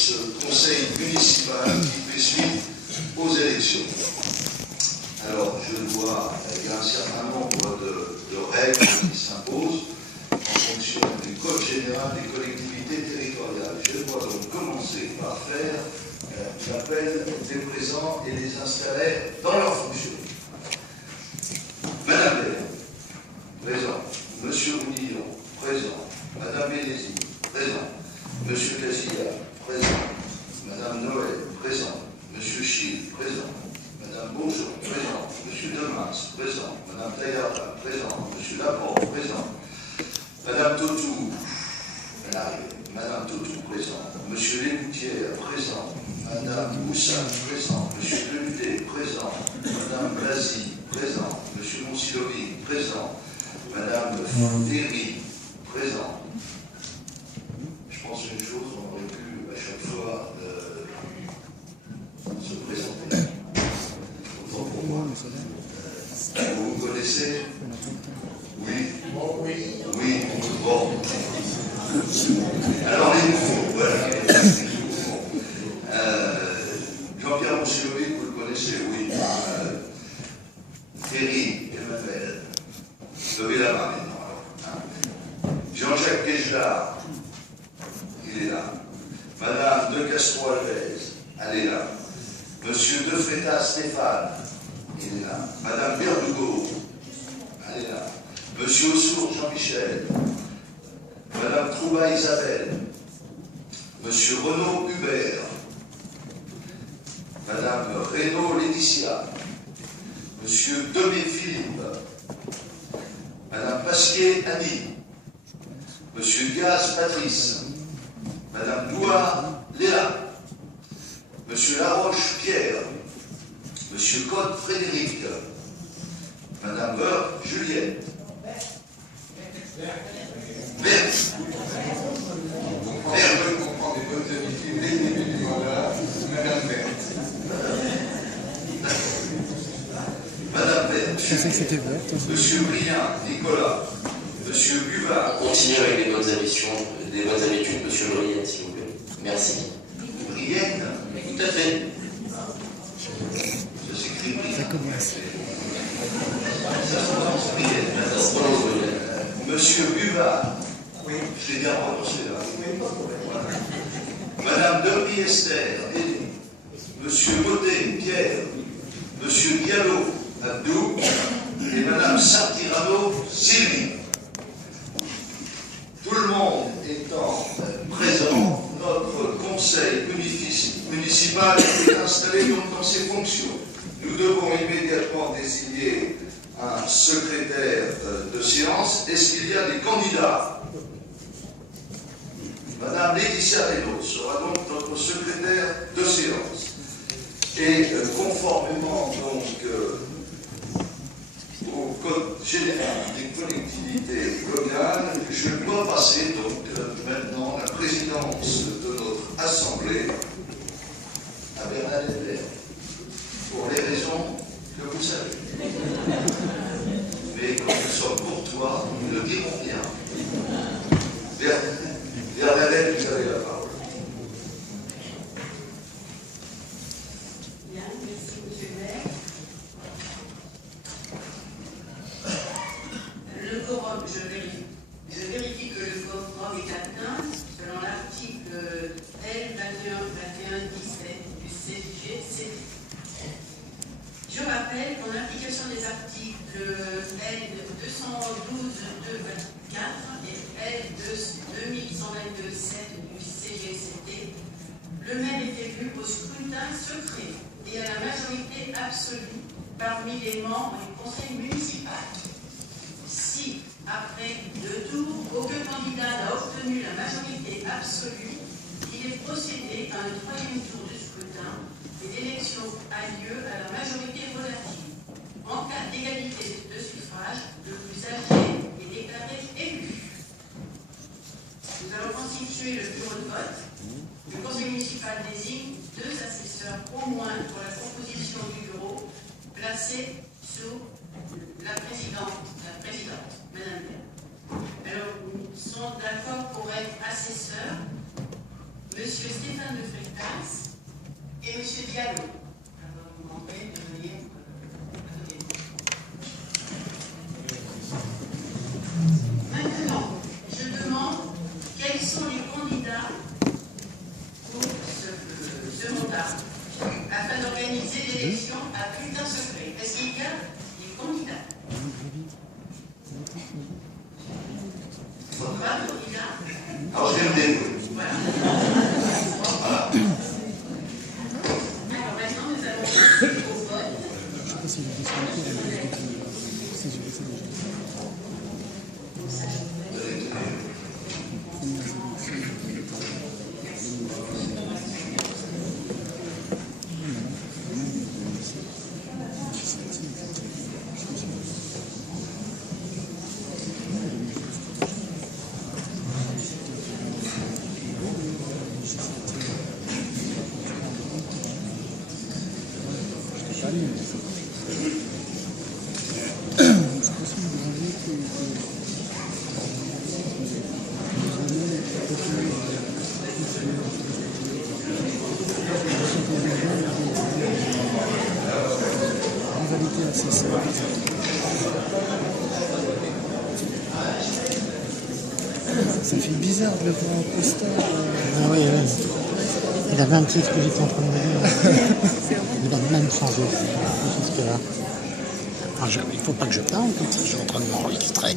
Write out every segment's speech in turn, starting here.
ce conseil municipal qui fait suite aux élections. Alors, il y a un certain nombre de règles qui s'imposent en fonction du Code général des collectivités territoriales. Je dois donc commencer par faire l'appel des présents et les installer dans leurs fonctions. Madame Baird, présent. Monsieur Boudillon, présent. Madame Bénézy, présent. Monsieur Casilla, présent. Madame Noël, présent. Monsieur Chil, présent. Madame Beaujon, présent. Monsieur Demas, présent. Madame Taillardin, présent. Monsieur Laporte, présent. Madame Totou, elle arrive. Madame Totou, présent. Monsieur Légoutière, présent. Madame Moussin, présent. Monsieur Deluté, présent. Madame Blasi, présent. Monsieur Monsilovi, présent. Madame Ferry, présent. Je pense une chose, on aurait pu à chaque fois se présenter. Autant pour moi. Vous vous connaissez? Oui. Oui. Oui. Bon. Alors les nouveaux, voilà. Jean-Pierre Monsilovi, vous le connaissez? Oui. Ferry, Emmanuel. Levez la main maintenant. Jean-Jacques Guégelard, il est là. Madame de Castro-Alves, elle est là. Monsieur de Frétas Stéphane, il est là. Madame Berdugo, elle est là. Monsieur Ossour Jean-Michel. Madame Trouba Isabelle. Monsieur Renaud Hubert. Madame Reynaud Laetitia. Monsieur Domé Philippe. Madame Pasquier Annie. Monsieur Gaz Patrice. Madame Douard Léa. Monsieur Laroche Pierre. Monsieur Cotte Frédéric. Madame Beur Juliette. Vert. Je comprends des bonnes habitudes dès le début du mandat. Madame Vert. Madame Vert. Monsieur Brien Nicolas. Monsieur Buvard. Continuez avec les bonnes habitudes, monsieur Brienne, s'il vous plaît. Merci. Brienne. Tout à fait. Ça s'écrit Brienne. Ça commence. Ça se prononce Brienne. Ça se prononce Brienne. Monsieur Buvard. Oui. Je l'ai bien prononcé là. Madame Debry Esther. Monsieur Baudet Pierre. Monsieur Diallo Abdou. Et Madame Sartirano Sylvie. Tout le monde étant présent, notre conseil municipal est installé donc dans ses fonctions. Nous devons immédiatement désigner un secrétaire de séance. Est-ce qu'il y a des candidats? Madame Laetitia Reynaud sera donc notre secrétaire de séance. Et conformément donc au Code général des collectivités locales, je dois passer donc maintenant la présidence de notre assemblée à Bernadette Vert, pour les raisons que vous savez. Mais comme nous sommes courtois, nous le dirons bien. Bernadette, vous avez la parole. Bien, merci monsieur le maire. Le quorum, je vérifie que le quorum est atteint selon l'article L21-21-17 du CGCT. Je rappelle qu'en application des articles L212-224 et L2122-7 du CGCT, le maire est élu au scrutin secret et à la majorité absolue parmi les membres du conseil municipal. Si, après 2 tours, aucun candidat n'a obtenu la majorité absolue, il est procédé à un 3e tour du scrutin et l'élection a lieu à la majorité relative. En cas d'égalité de suffrage, le plus âgé est déclaré élu. Nous allons constituer le bureau de vote. Le conseil municipal désigne 2 assesseurs au moins pour la composition du bureau, placés sous la présidente, Madame Baird. Alors, nous sommes d'accord pour être assesseurs. Monsieur Stéphane de Diaz et M. Diallo. Alors, vous demanderez de venir à côté de moi. Maintenant, je demande quels sont les candidats pour ce mandat afin d'organiser l'élection à bulletin secret. Est-ce qu'il y a des candidats? Pas de candidats? Alors je vais me débrouiller. Voilà. Voilà. Alors maintenant, nous allons passer au vote. Ça fait bizarre de le voir en costard. Ah oui, oui. Il avait un petit ce que j'étais en train de me dire. Il va même changer jusque-là. Il ne faut pas que je parle, comme ça je suis en train de m'enregistrer.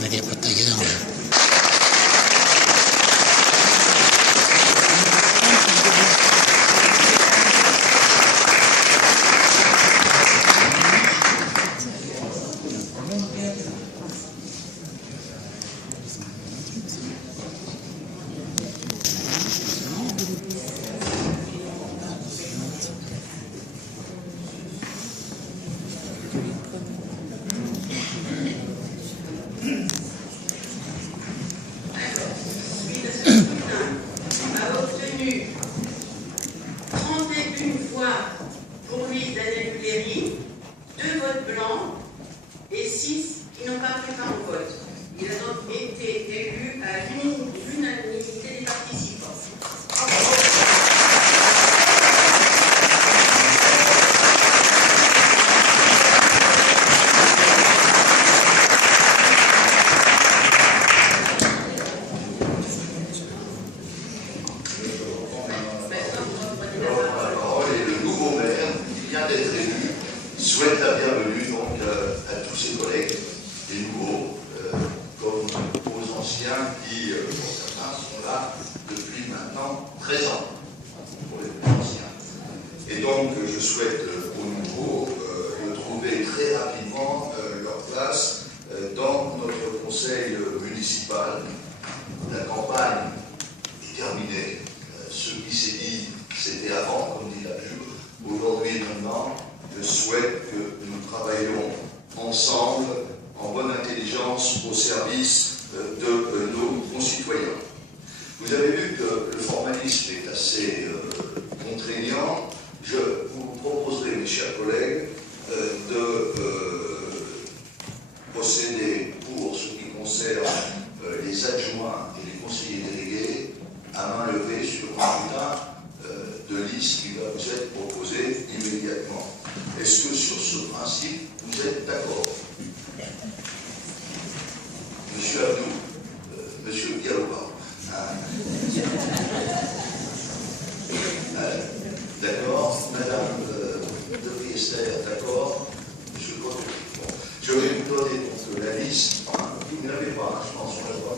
On a des potes ailleurs. A obtenu 31 voix pour lui, Daniel Cléry, 2 votes blancs et 6 qui n'ont pas pris part au vote. Il a donc été élu à l'unanimité des participants. Souhaite la bienvenue donc à tous ses collègues, les nouveaux, comme aux anciens qui, pour certains, sont là depuis maintenant 13 ans, pour les plus anciens. Et donc, je souhaite aux nouveaux de trouver très rapidement leur place dans notre conseil municipal. La campagne est terminée. Ce qui s'est dit, c'était avant, comme dit la pub. Aujourd'hui et maintenant, je souhaite que nous travaillions ensemble, en bonne intelligence, au service de nos concitoyens. Vous avez vu que le formalisme est assez contraignant. Je vous proposerai, mes chers collègues, de procéder pour ce qui concerne les adjoints et les conseillers délégués à main levée sur un bulletin de liste qui va vous être proposé immédiatement. Est-ce que sur ce principe, vous êtes d'accord? Monsieur Abdou, Monsieur Diallo, d'accord? Madame de Riester, d'accord? Monsieur Coteau. Bon. Je vais vous donner donc la liste. Vous ne l'avez pas, je pense, on la voit.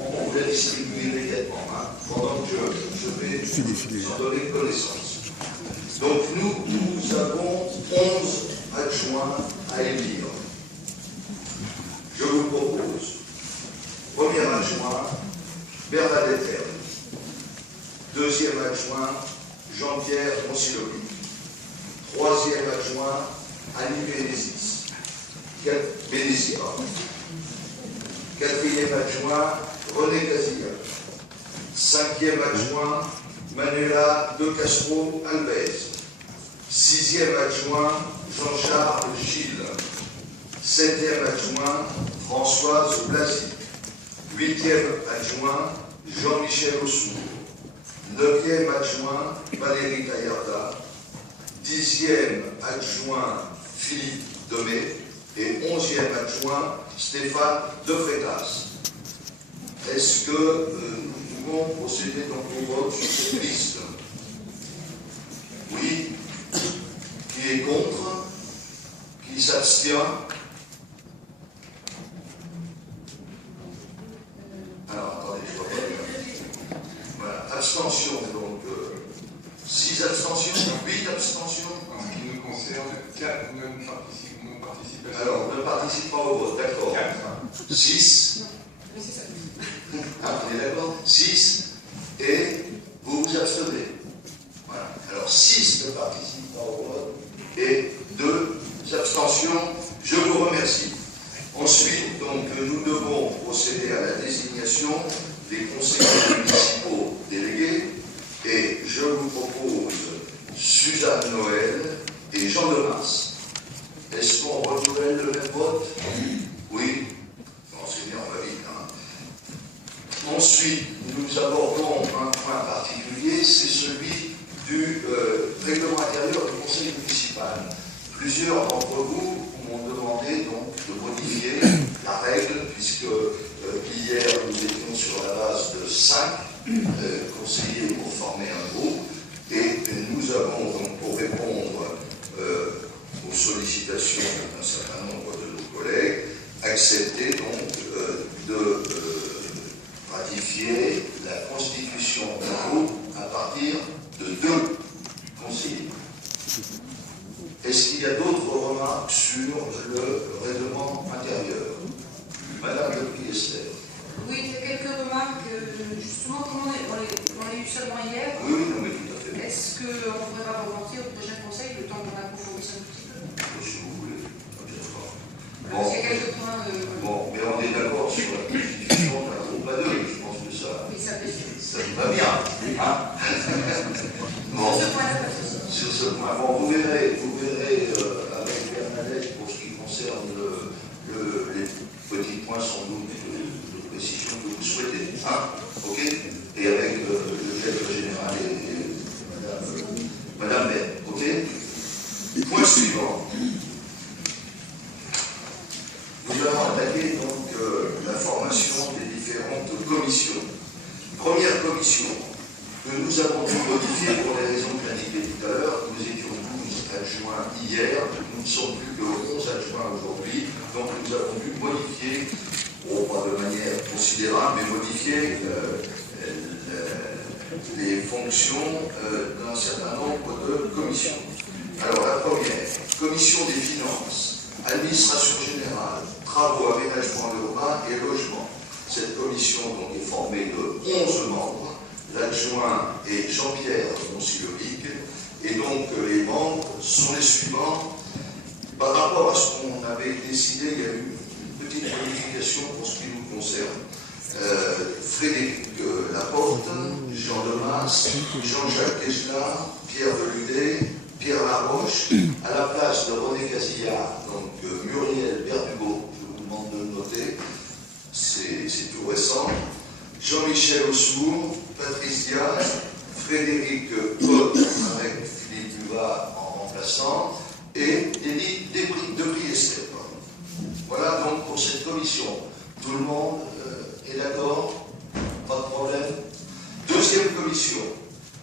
On vous la distribue immédiatement, pendant que je vais en donner connaissance. Donc nous avons 11 adjoints à élire. Je vous propose, premier adjoint, Bernadette Hervé. Deuxième adjoint, Jean-Pierre Moncilovi. Troisième adjoint, Annie Bénézia. Quatrième adjoint, René Casilla. Cinquième adjoint, Manuela de Castro Alves. Sixième adjoint, Jean-Charles Gilles. Septième adjoint, Françoise Blasi. Huitième adjoint, Jean-Michel Ossour. 9e adjoint Valérie Taillarda, 10e adjoint Philippe Domé et 11e adjoint Stéphane De Freitas. Est-ce que nous pouvons procéder donc au vote sur cette liste? Oui. Qui est contre? Qui s'abstient? Alors, attendez, je vois pas bien. Voilà, abstention, donc 6 abstentions, 8 abstentions. En ce qui nous concerne, 4 non-participations. Alors, ne participent pas au vote, d'accord. 6. Oui, c'est ça. Ah, on est d'accord? 6. Et vous vous abstenez. Voilà. Alors, 6 ne participent pas au vote et 2 abstentions. Je vous remercie. Ensuite, donc, nous devons procéder à la désignation des conseillers municipaux délégués et je vous propose Suzanne Noël et Jean Demas. Est-ce qu'on renouvelle le même vote? Oui. Bon, c'est bien, on va vite. Hein. Ensuite, nous abordons un point particulier, c'est celui du règlement intérieur du conseil municipal. Plusieurs d'entre vous m'ont demandé donc de modifier la règle, puisque hier nous étions sur la base de 5 conseillers pour former un groupe, et nous avons donc, pour répondre aux sollicitations d'un certain nombre de nos collègues, accepté donc de ratifier la constitution d'un groupe à partir de 2 conseillers. Est-ce qu'il y a d'autres remarques sur le règlement intérieur? Madame de Priester. Oui, il y a quelques remarques, justement, comme on a eu seulement hier. Oui, non, mais tout à fait. Est-ce qu'on ne pourrait pas remonter au prochain conseil le temps qu'on approfondisse un petit peu? Si vous voulez, bien sûr. Bon. Il y a quelques points. Bon, mais on est d'accord sur la constitution d'un groupe à 2, je pense que ça. Oui, ça fait sûr. Ça va bien. Hein. Bon. Sur ce point-là, pas de souci. Sur ce point, bon, vous verrez avec Bernadette pour ce qui concerne les petits points sans doute de précision que vous souhaitez. Hein, ok. Et avec le chef général et Madame Ben. Ok. Point suivant. Nous allons attaquer donc la formation des différentes commissions. Première commission que nous avons dû modifier pour les raisons que j'indiquais tout à l'heure. Nous étions 12 adjoints hier, nous ne sommes plus que 11 adjoints aujourd'hui, donc nous avons dû modifier, pas de manière considérable, mais modifier les fonctions d'un certain nombre de commissions. Alors la première, commission des finances, administration générale, travaux, aménagement urbain et logement. Cette commission donc, est formée de 11 membres. L'adjoint est Jean-Pierre Monsilovic, et donc les membres sont les suivants. Par rapport à ce qu'on avait décidé, il y a eu une petite modification pour ce qui nous concerne. Frédéric Laporte, Jean Demas, Jean-Jacques Esgelard, Pierre Deludet, Pierre Laroche, à la place de René Casillard, donc Muriel Berdugo, je vous demande de le noter, c'est tout récent, Jean-Michel Ossour, Patrice Diaz, Frédéric Cotte avec Philippe Buvat en remplaçant, et Denis Depriester. Voilà donc pour cette commission. Tout le monde est d'accord? Pas de problème? Deuxième commission.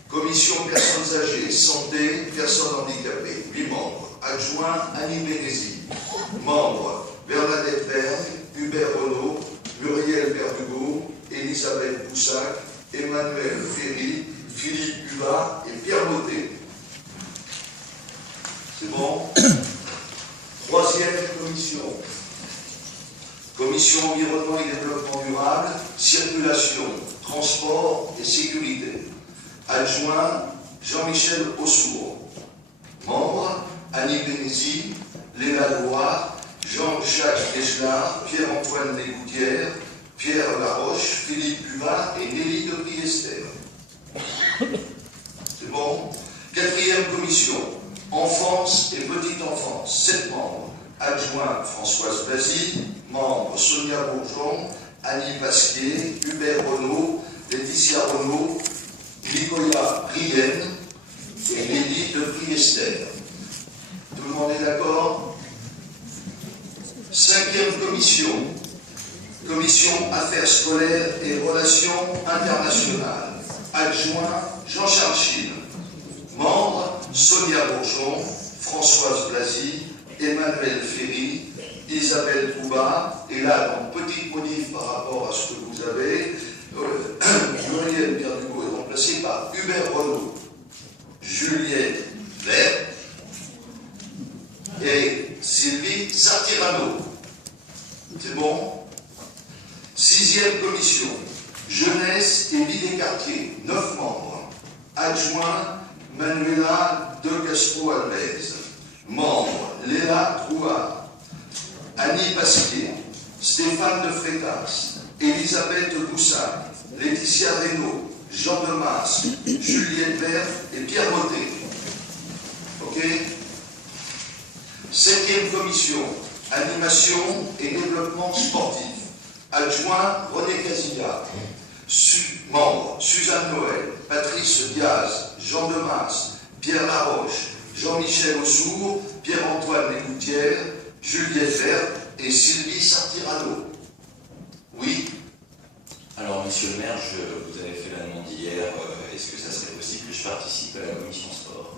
Commission personnes âgées, santé, personnes handicapées. 8 membres. Adjoint Annie Bénézy. Membres Bernadette Berg, Hubert Renaud, Muriel Berdugo, Elisabeth Boussac, Emmanuel Ferry, Philippe Buvat et Pierre Mottet. C'est bon? Troisième commission. Commission environnement et développement durable, circulation, transport et sécurité. Adjoint Jean-Michel Ossour. Membre Annie Bénézy, Léna Loire, Jean-Jacques Esgelard, Pierre-Antoine Légoutière, Pierre Laroche, Philippe Buvat et Nelly de Priester. C'est bon? Quatrième commission, enfance et petite enfance, 7 membres. Adjoint Françoise Basile, membre Sonia Bourgeon, Annie Pasquier, Hubert Renaud, Laetitia Renaud, Nicolas Rienne et Lady de Priester. Tout le monde est d'accord? 5e commission, commission Affaires scolaires et relations internationales. Adjoint Jean-Charles Chine. Membres Sonia Bourgeon, Françoise Blasi, Emmanuel Ferry, Isabelle Trouba. Et là, donc, petite modif par rapport à ce que vous avez. Muriel Pierre Dugo est remplacée par Hubert Renaud, Juliette Vert et Sylvie Sartirano. C'est bon? 6e commission, jeunesse et vie des quartiers, 9 membres. Adjoint Manuela De Castro-Alves. Membres Léla Trouard, Annie Pasquier, Stéphane de Frétas, Elisabeth Boussac, Laetitia Reynaud, Jean Demas, Juliette Vert et Pierre Mottet. Ok? 7e commission, animation et développement sportif. Adjoint René Casilla. Membres Suzanne Noël, Patrice Diaz, Jean Demas, Pierre Laroche, Jean-Michel Aussour, Pierre-Antoine Légoutière, Juliette Vert et Sylvie Sartirano. Oui. Alors, monsieur le maire, vous avez fait la demande hier. Est-ce que ça serait possible que je participe à la commission sport?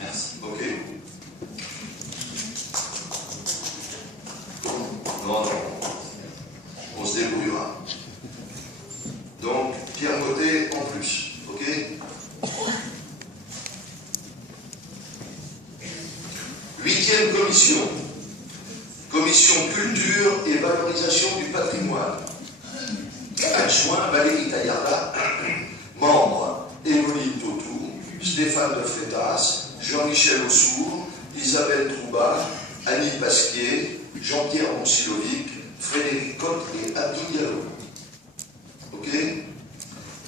Merci. Ok. Non, on se débrouillera. Donc, Pierre Mottet en plus. Ok? 8e commission. Commission culture et valorisation du patrimoine. Adjoint Valérie Taillarda. Membre Émeline Tautou, Stéphane de Frétas, Jean-Michel Aussour, Isabelle Trouba, Annie Pasquier, Jean-Pierre Monsilovic, Frédéric Cotte et Abdou Diallo. Ok?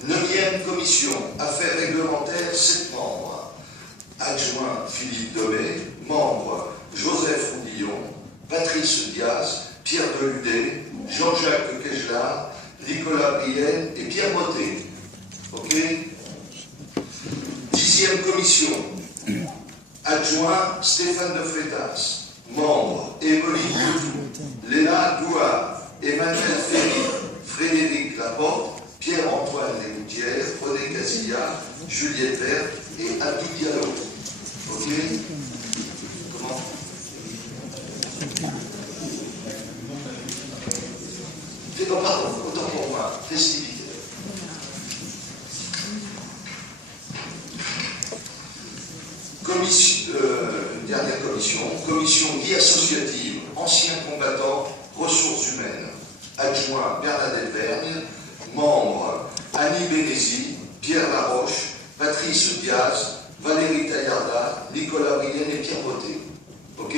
9e commission, affaires réglementaires, 7 membres. Adjoint Philippe Domé, membre Joseph Roudillon, Patrice Diaz, Pierre Deludet, Jean-Jacques Kejlar, Nicolas Brienne et Pierre Mottet. Ok? 10e commission, adjoint Stéphane de Frétas, membre Émeline Tautou, Léla Douard, Emmanuel Ferry, Frédéric Laporte, Pierre-Antoine Légoutière, René Casilla, Juliette Vert et Abdou Diallo. Ok? Comment? Pardon, autant pour moi, festivité. Dernière commission, commission vie associative, anciens combattants, ressources humaines. Adjoint Bernadette Vergne, membre Annie Bénézy, Pierre Laroche, Patrice Diaz, Valérie Taillarda, Nicolas Brienne et Pierre Mottet. Ok?